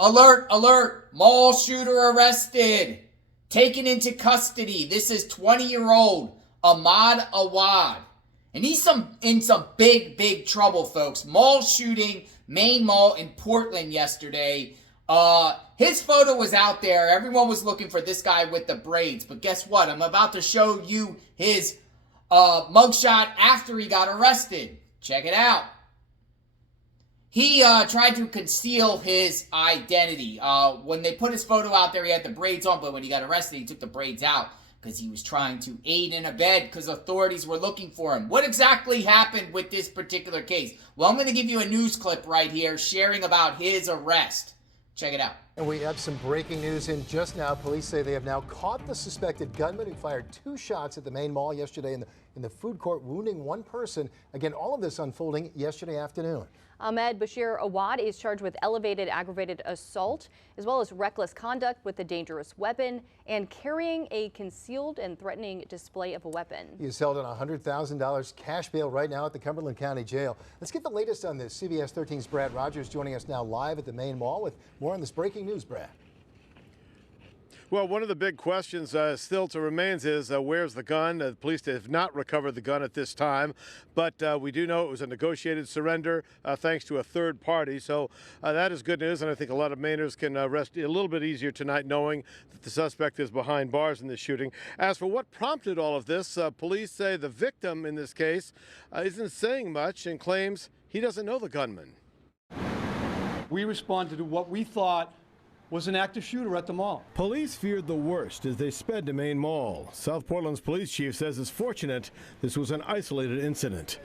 Alert, alert, mall shooter arrested. Taken into custody. This is 20-year-old Ahmed Awad. And he's in some big trouble, folks. Mall shooting, Maine Mall in Portland yesterday. His photo was out there. Everyone was looking for this guy with the braids. But guess what? I'm about to show you his mugshot after he got arrested. Check it out. He tried to conceal his identity. When they put his photo out there, he had the braids on, but when he got arrested, he took the braids out because he was trying to aid and abet because authorities were looking for him. What exactly happened with this particular case? Well, I'm going to give you a news clip right here sharing about his arrest. Check it out. And we have some breaking news in just now. Police say they have now caught the suspected gunman who fired 2 shots at the Maine Mall yesterday in the food court, wounding 1 person. Again, all of this unfolding yesterday afternoon. Ahmed Basheer Awad is charged with elevated aggravated assault, as well as reckless conduct with a dangerous weapon and carrying a concealed and threatening display of a weapon. He is held on a $100,000 cash bail right now at the Cumberland County Jail. Let's get the latest on this. CBS 13's Brad Rogers joining us now live at the Maine Mall with more on this breaking news, Brad. Well, one of the big questions still to remains is where's the gun? The police have not recovered the gun at this time, but we do know it was a negotiated surrender thanks to a third party. So that is good news, and I think a lot of Mainers can rest a little bit easier tonight knowing that the suspect is behind bars in this shooting. As for what prompted all of this, police say the victim in this case isn't saying much and claims he doesn't know the gunman. We responded to what we thought was an active shooter at the mall. Police feared the worst as they sped to Maine Mall. South Portland's police chief says it's fortunate this was an isolated incident.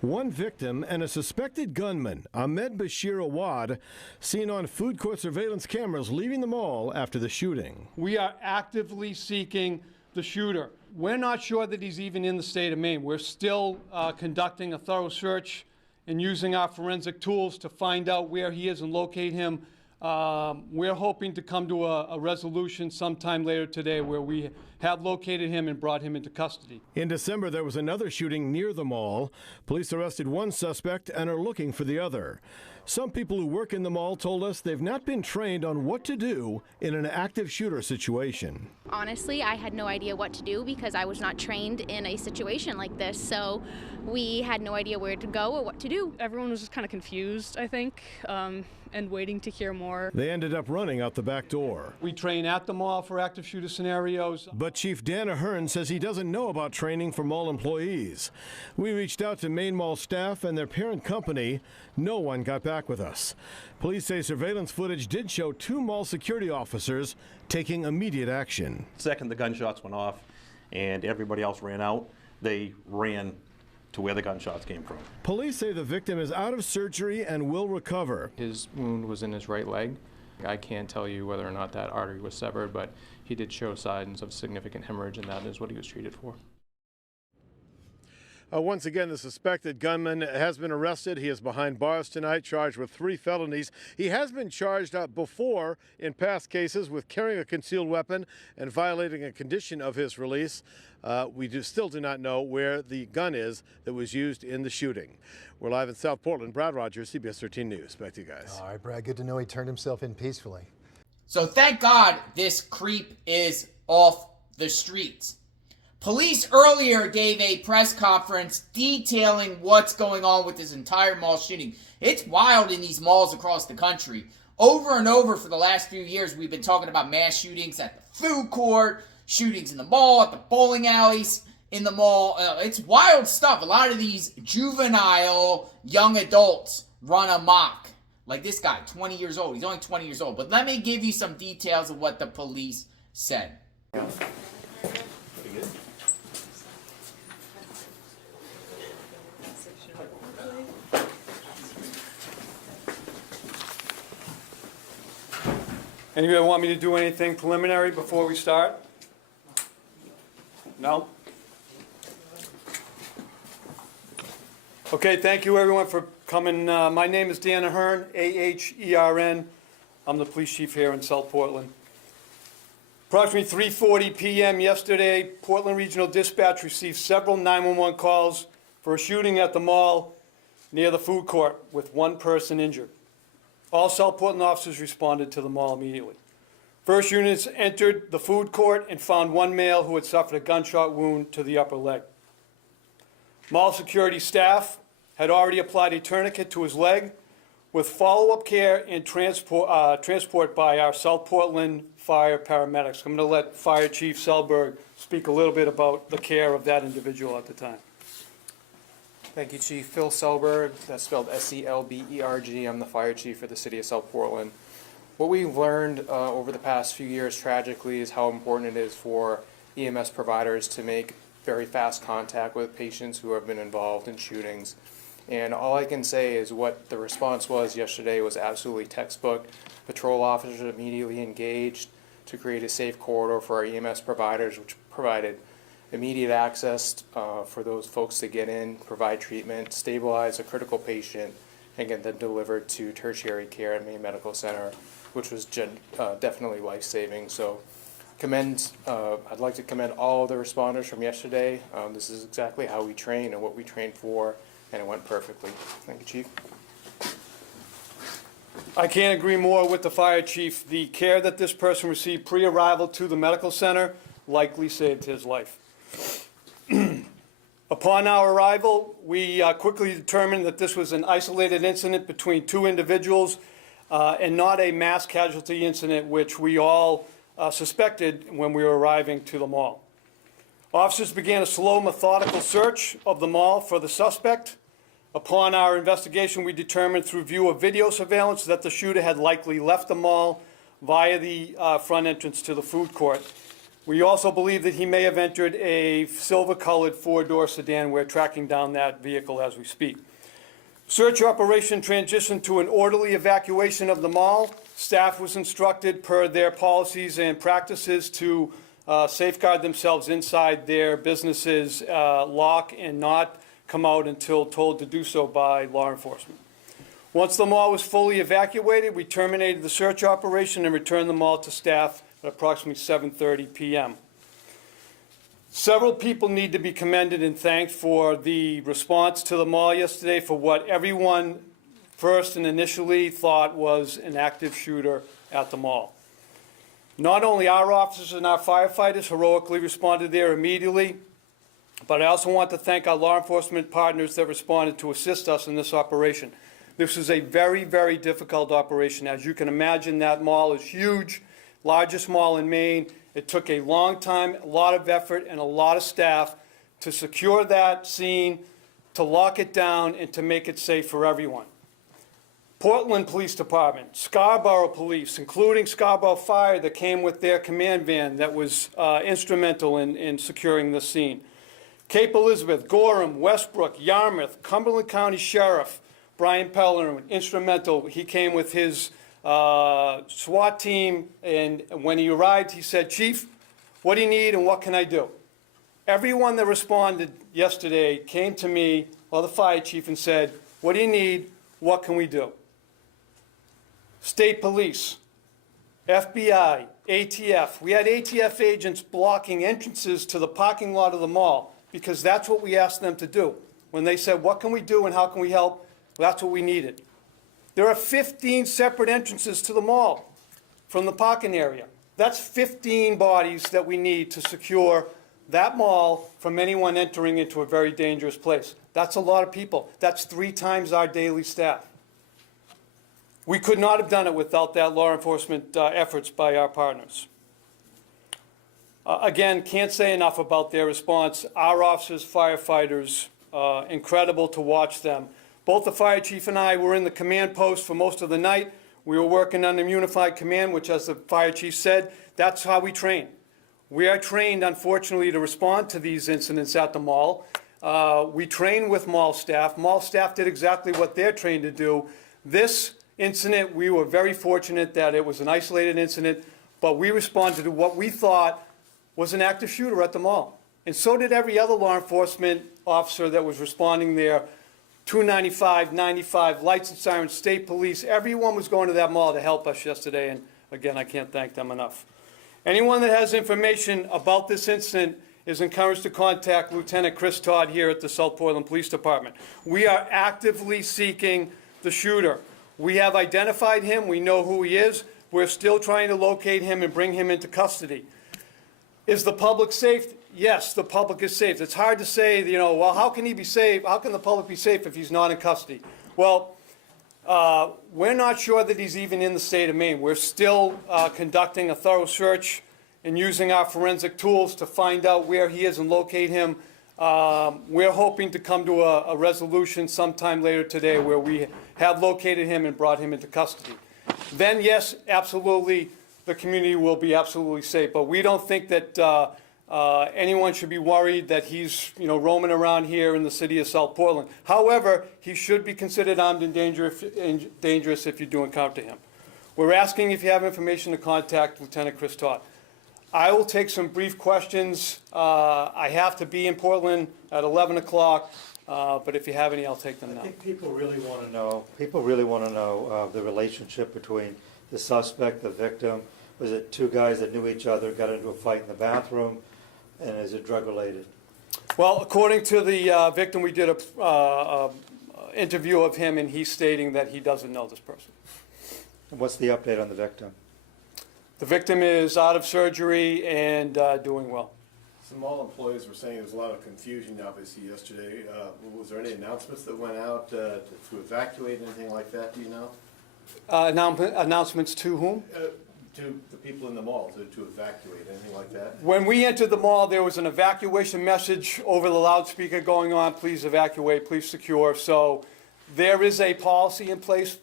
1 victim and a suspected gunman, Ahmed Basheer Awad, seen on food court surveillance cameras leaving the mall after the shooting. We are actively seeking the shooter. We're not sure that he's even in the state of Maine. We're still conducting a thorough search and using our forensic tools to find out where he is and locate him. We're hoping to come to a resolution sometime later today where we have located him and brought him into custody. In December, there was another shooting near the mall. Police arrested 1 suspect and are looking for the other. Some people who work in the mall told us they've not been trained on what to do in an active shooter situation. Honestly, I had no idea what to do because I was not trained in a situation like this, so we had no idea where to go or what to do. Everyone was just kind of confused, I think, and waiting to hear more. They ended up running out the back door. We train at the mall for active shooter scenarios. But Chief Dan Ahern says he doesn't know about training for mall employees. We reached out to Maine Mall staff and their parent company. No one got back with us. Police say surveillance footage did show 2 mall security officers taking immediate action. The second the gunshots went off and everybody else ran out, they ran to where the gunshots came from. Police say the victim is out of surgery and will recover. His wound was in his right leg. I can't tell you whether or not that artery was severed, but he did show signs of significant hemorrhage, and that is what he was treated for. Once again, the suspected gunman has been arrested. He is behind bars tonight, charged with 3 felonies. He has been charged before in past cases with carrying a concealed weapon and violating a condition of his release. We still do not know where the gun is that was used in the shooting. We're live in South Portland. Brad Rogers, CBS 13 News. Back to you guys. All right, Brad, good to know he turned himself in peacefully. So thank God this creep is off the streets. Police earlier gave a press conference detailing what's going on with this entire mall shooting. It's wild in these malls across the country. Over and over for the last few years, we've been talking about mass shootings at the food court, shootings in the mall, at the bowling alleys, in the mall. It's wild stuff. A lot of these juvenile young adults run amok. Like this guy, 20 years old. He's only 20 years old. But let me give you some details of what the police said. Anybody want me to do anything preliminary before we start? No? Okay, thank you everyone for coming. My name is Dan Ahern, A-H-E-R-N. I'm the police chief here in South Portland. Approximately 3:40 p.m. yesterday, Portland Regional Dispatch received several 911 calls for a shooting at the mall near the food court with 1 person injured. All South Portland officers responded to the mall immediately. First units entered the food court and found one male who had suffered a gunshot wound to the upper leg. Mall security staff had already applied a tourniquet to his leg with follow-up care and transport by our South Portland fire paramedics. I'm going to let Fire Chief Selberg speak a little bit about the care of that individual at the time. Thank you, Chief. Phil Selberg, that's spelled S-E-L-B-E-R-G. I'm the fire chief for the city of South Portland. What we've learned over the past few years, tragically, is how important it is for EMS providers to make very fast contact with patients who have been involved in shootings. And all I can say is what the response was yesterday was absolutely textbook. Patrol officers immediately engaged to create a safe corridor for our EMS providers, which provided immediate access for those folks to get in, provide treatment, stabilize a critical patient, and get them delivered to tertiary care at Maine Medical Center, which was definitely life-saving. So I'd like to commend all of the responders from yesterday. This is exactly how we train and what we train for, and it went perfectly. Thank you, Chief. I can't agree more with the fire chief. The care that this person received pre-arrival to the medical center likely saved his life. Upon our arrival, we quickly determined that this was an isolated incident between two individuals and not a mass casualty incident, which we all suspected when we were arriving to the mall. Officers began a slow, methodical search of the mall for the suspect. Upon our investigation, we determined through view of video surveillance that the shooter had likely left the mall via the front entrance to the food court. We also believe that he may have entered a silver-colored four-door sedan. We're tracking down that vehicle as we speak. Search operation transitioned to an orderly evacuation of the mall. Staff was instructed per their policies and practices to safeguard themselves inside their businesses, lock and not come out until told to do so by law enforcement. Once the mall was fully evacuated, we terminated the search operation and returned the mall to staff at approximately 7:30 p.m. Several people need to be commended and thanked for the response to the mall yesterday, for what everyone first and initially thought was an active shooter at the mall. Not only our officers and our firefighters heroically responded there immediately, but I also want to thank our law enforcement partners that responded to assist us in this operation. This is a very, very difficult operation. As you can imagine, that mall is huge, largest mall in Maine. It took a long time, a lot of effort, and a lot of staff to secure that scene, to lock it down, and to make it safe for everyone. Portland Police Department, Scarborough Police, including Scarborough Fire that came with their command van that was instrumental in securing the scene. Cape Elizabeth, Gorham, Westbrook, Yarmouth, Cumberland County Sheriff, Brian Pellerin, instrumental. He came with his SWAT team, and when he arrived, he said, "Chief, what do you need and what can I do?" Everyone that responded yesterday came to me, or the fire chief, and said, "What do you need? What can we do?" State Police, FBI, ATF. We had ATF agents blocking entrances to the parking lot of the mall because that's what we asked them to do. When they said, "What can we do and how can we help?" that's what we needed. There are 15 separate entrances to the mall from the parking area. That's 15 bodies that we need to secure that mall from anyone entering into a very dangerous place. That's a lot of people. That's 3 times our daily staff. We could not have done it without that law enforcement efforts by our partners. Again, can't say enough about their response. Our officers, firefighters, incredible to watch them. Both the fire chief and I were in the command post for most of the night. We were working on the unified command, which, as the fire chief said, that's how we train. We are trained, unfortunately, to respond to these incidents at the mall. We train with mall staff. Mall staff did exactly what they're trained to do. This incident, we were very fortunate that it was an isolated incident, but we responded to what we thought was an active shooter at the mall. And so did every other law enforcement officer that was responding there. 295, 95, lights and sirens, state police, everyone was going to that mall to help us yesterday, and again, I can't thank them enough. Anyone that has information about this incident is encouraged to contact Lieutenant Chris Todd here at the South Portland Police Department. We are actively seeking the shooter. We have identified him. We know who he is. We're still trying to locate him and bring him into custody. Is the public safe? Yes, the public is safe. It's hard to say, well, how can he be safe? How can the public be safe if he's not in custody? Well, we're not sure that he's even in the state of Maine. We're still conducting a thorough search and using our forensic tools to find out where he is and locate him. We're hoping to come to a resolution sometime later today where we have located him and brought him into custody. Then, yes, absolutely, the community will be absolutely safe. But we don't think that anyone should be worried that he's, roaming around here in the city of South Portland. However, he should be considered armed and dangerous if you do encounter him. We're asking if you have information to contact Lieutenant Chris Todd. I will take some brief questions. I have to be in Portland at 11 o'clock, but if you have any, I'll take them now. I think people really want to know the relationship between the suspect, the victim. Was it two guys that knew each other, got into a fight in the bathroom, and is it drug related? Well, according to the victim, we did a interview of him, and he's stating that he doesn't know this person. And what's the update on the victim? The victim is out of surgery and doing well. Some mall employees were saying there was a lot of confusion, obviously, yesterday. Was there any announcements that went out to evacuate, anything like that, do you know? Announcements to whom? To the people in the mall, to evacuate, anything like that? When we entered the mall, there was an evacuation message over the loudspeaker going on, please evacuate, please secure. So there is a policy in place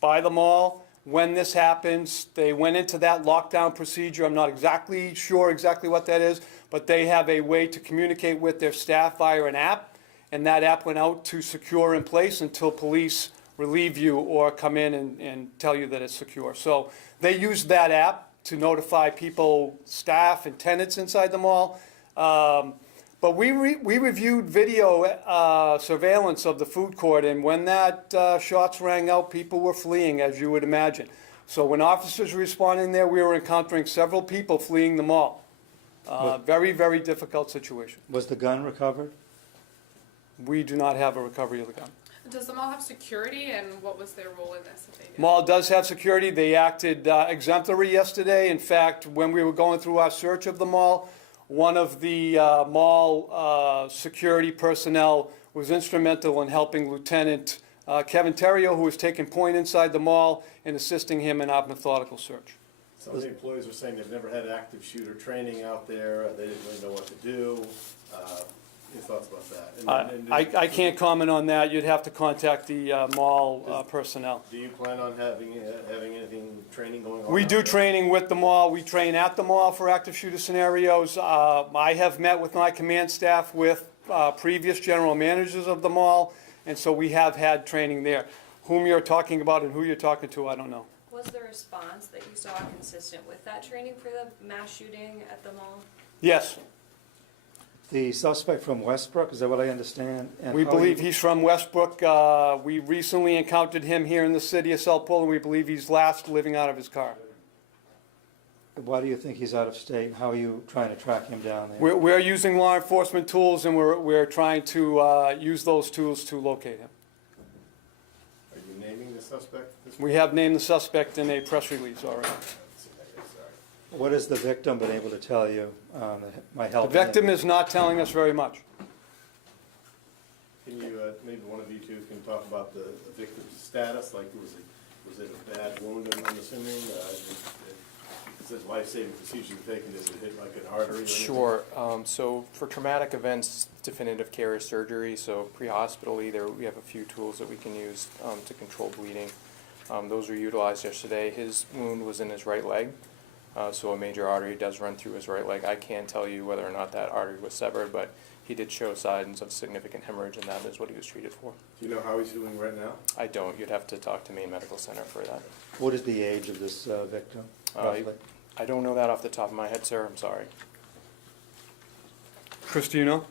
by the mall. When this happens, they went into that lockdown procedure. I'm not exactly sure what that is, but they have a way to communicate with their staff via an app, and that app went out to secure in place until police relieve you or come in and tell you that it's secure. So they use that app to notify people, staff, and tenants inside the mall. But we reviewed video surveillance of the food court, and when that shots rang out, people were fleeing, as you would imagine. So when officers were responding there, we were encountering several people fleeing the mall. Very, very difficult situation. Was the gun recovered? We do not have a recovery of the gun. Does the mall have security, and what was their role in this? If they did? Mall does have security. They acted exemplary yesterday. In fact, when we were going through our search of the mall, one of the mall security personnel was instrumental in helping Lieutenant Kevin Terrio, who was taking point inside the mall, and assisting him in our methodical search. Some of the employees were saying they've never had active shooter training out there. They didn't really know what to do. Your thoughts about that? I can't comment on that. You'd have to contact the mall personnel. Do you plan on having anything training going on? We do training with the mall. We train at the mall for active shooter scenarios. I have met with my command staff with previous general managers of the mall, and so we have had training there. Whom you're talking about and who you're talking to, I don't know. Was the response that you saw consistent with that training for the mass shooting at the mall? Yes. The suspect from Westbrook, is that what I understand? And we believe he's from Westbrook. We recently encountered him here in the city of South Portland. We believe he's last living out of his car. Why do you think he's out of state? How are you trying to track him down there? We're using law enforcement tools, and we're trying to use those tools to locate him. Are you naming the suspect? We have named the suspect in a press release already. What has the victim been able to tell you that might help? The victim is not telling us very much. Can you, maybe one of you two can talk about the victim's status? Like, was it a bad wound, I'm assuming? It says life-saving procedure taken. Does it hit like an artery or anything? Sure. So for traumatic events, definitive care is surgery. So pre-hospitally, we have a few tools that we can use to control bleeding. Those were utilized yesterday. His wound was in his right leg. So a major artery does run through his right leg. I can't tell you whether or not that artery was severed, but he did show signs of significant hemorrhage, and that is what he was treated for. Do you know how he's doing right now? I don't. You'd have to talk to Maine Medical Center for that. What is the age of this victim, roughly? I don't know that off the top of my head, sir. I'm sorry. Chris, do you know?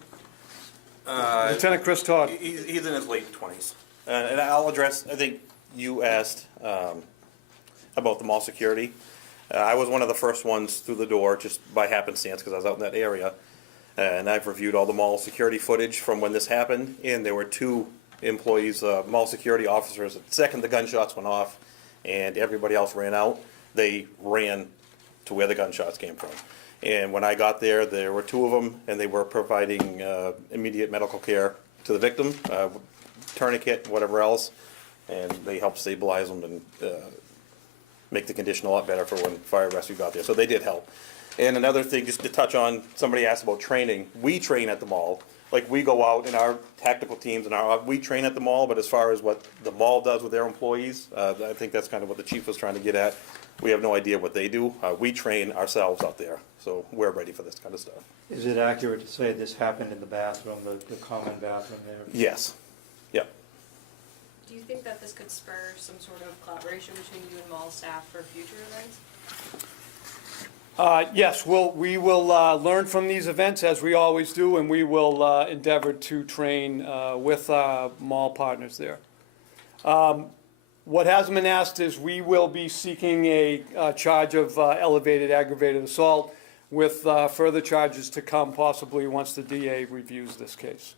Lieutenant Chris Todd. He's in his late 20s. And I'll address, I think you asked about the mall security. I was one of the first ones through the door, just by happenstance, because I was out in that area. And I've reviewed all the mall security footage from when this happened, and there were two employees, mall security officers, the second the gunshots went off and everybody else ran out, they ran to where the gunshots came from. And when I got there, there were 2 of them, and they were providing immediate medical care to the victim, tourniquet, whatever else, and they helped stabilize them and make the condition a lot better for when fire rescue got there. So they did help. And another thing, just to touch on, somebody asked about training. We train at the mall. Like, we go out in our tactical teams and we train at the mall, but as far as what the mall does with their employees, I think that's kind of what the chief was trying to get at. We have no idea what they do. We train ourselves out there, so we're ready for this kind of stuff. Is it accurate to say this happened in the bathroom, the common bathroom there? Yes. Yep. Do you think that this could spur some sort of collaboration between you and mall staff for future events? Yes, we will learn from these events, as we always do, and we will endeavor to train with our mall partners there. What hasn't been asked is we will be seeking a charge of elevated aggravated assault with further charges to come, possibly once the DA reviews this case.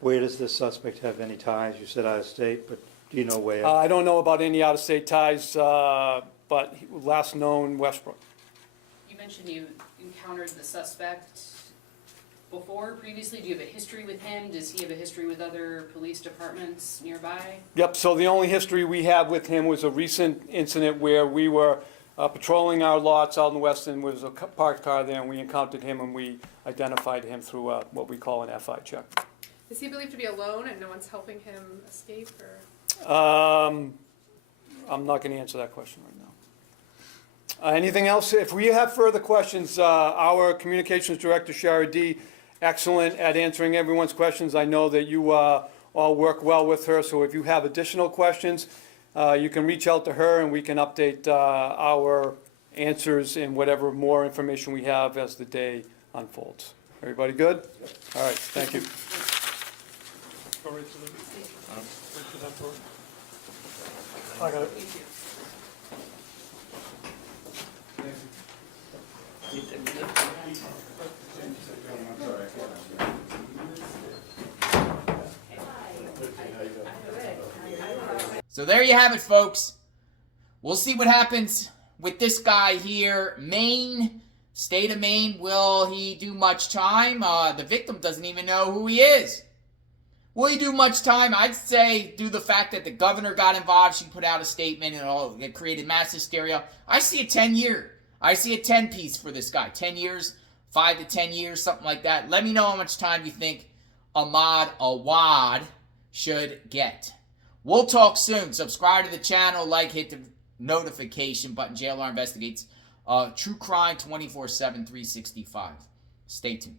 Where does this suspect have any ties? You said out of state, but do you know where? I don't know about any out-of-state ties, but last known Westbrook. You mentioned you encountered the suspect previously. Do you have a history with him? Does he have a history with other police departments nearby? Yep, so the only history we have with him was a recent incident where we were patrolling our lots out in the west end. There was a parked car there, and we encountered him, and we identified him through what we call an FI check. Is he believed to be alone and no one's helping him escape, or? I'm not going to answer that question right now. Anything else? If we have further questions, our communications director, Shara D., excellent at answering everyone's questions. I know that you all work well with her, so if you have additional questions, you can reach out to her and we can update our answers and whatever more information we have as the day unfolds. Everybody good? All right, thank you. Go right to that door. I got it. So there you have it, folks. We'll see what happens with this guy here. Maine, state of Maine, will he do much time? The victim doesn't even know who he is. Will he do much time? I'd say due to the fact that the governor got involved, she put out a statement and it created mass hysteria. I see a 10-year. I see a 10-piece for this guy. 10 years, 5 to 10 years, something like that. Let me know how much time you think Ahmed Awad should get. We'll talk soon. Subscribe to the channel, like, hit the notification button. JLR Investigates. True crime 24/7, 365. Stay tuned.